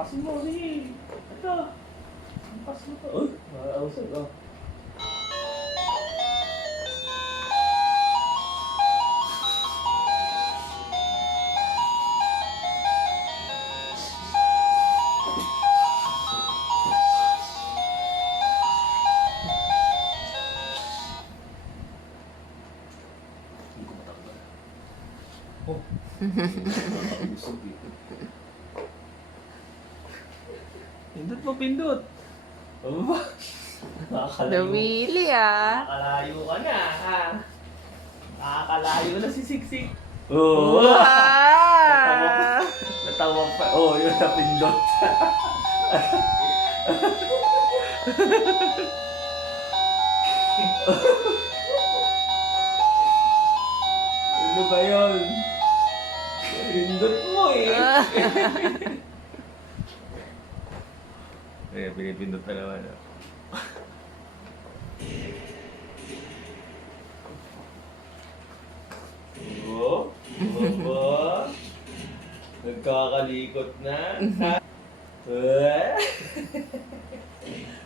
Pasin mo, sige. Ito. Pas mo to. Uy, maausag, oh. Oh. Pindot mo, pindot. Ano ba? Nawili ah. Nakakalayo ka na, ha? Nakakalayo na si Siksik. Oo. Wow! Natawa pa. Oo, yun na pindot. Ano ba yun? Pindot mo eh. Eh, pinipindot na naman. Oo? Oo? Nagkakalikot na? Ha?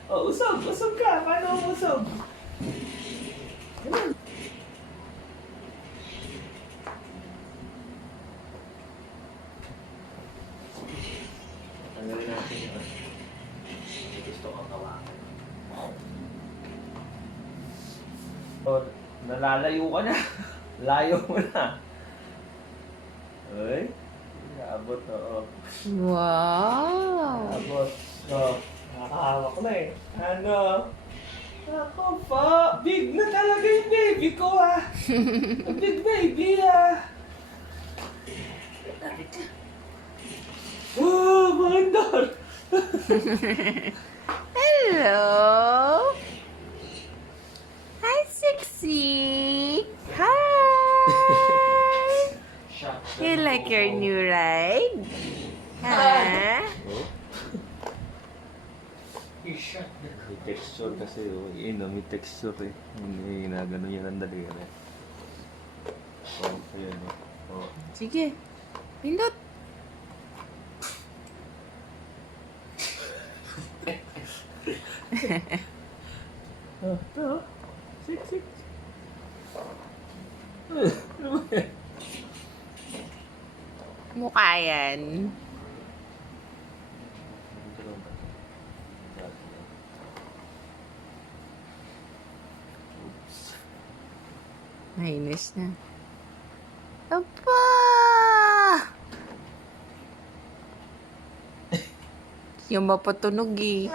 Oh, usog! Usog ka! Paano ang usog? Ganun. Tanggalin natin yun. Gusto kong tawakan. Oh, nalalayo ka na. Layo mo na. Ay, abot oo. Wow! Abot. Oh, nakakahawak na eh. Ano? Ako pa. Big na talaga yung baby ko ah. Big baby ah. Oh, mandar. Hello! Hi, Sexy! Hi! You like your new ride? Huh? May texture kasi, oh. May texture eh. Hindi ginagano yan ang dali yan eh. Oh, ayan oh. Sige. Pindot. Oh, ito. Sik. Mukha yan. Mainis na. Aba! Yung mapatunog eh.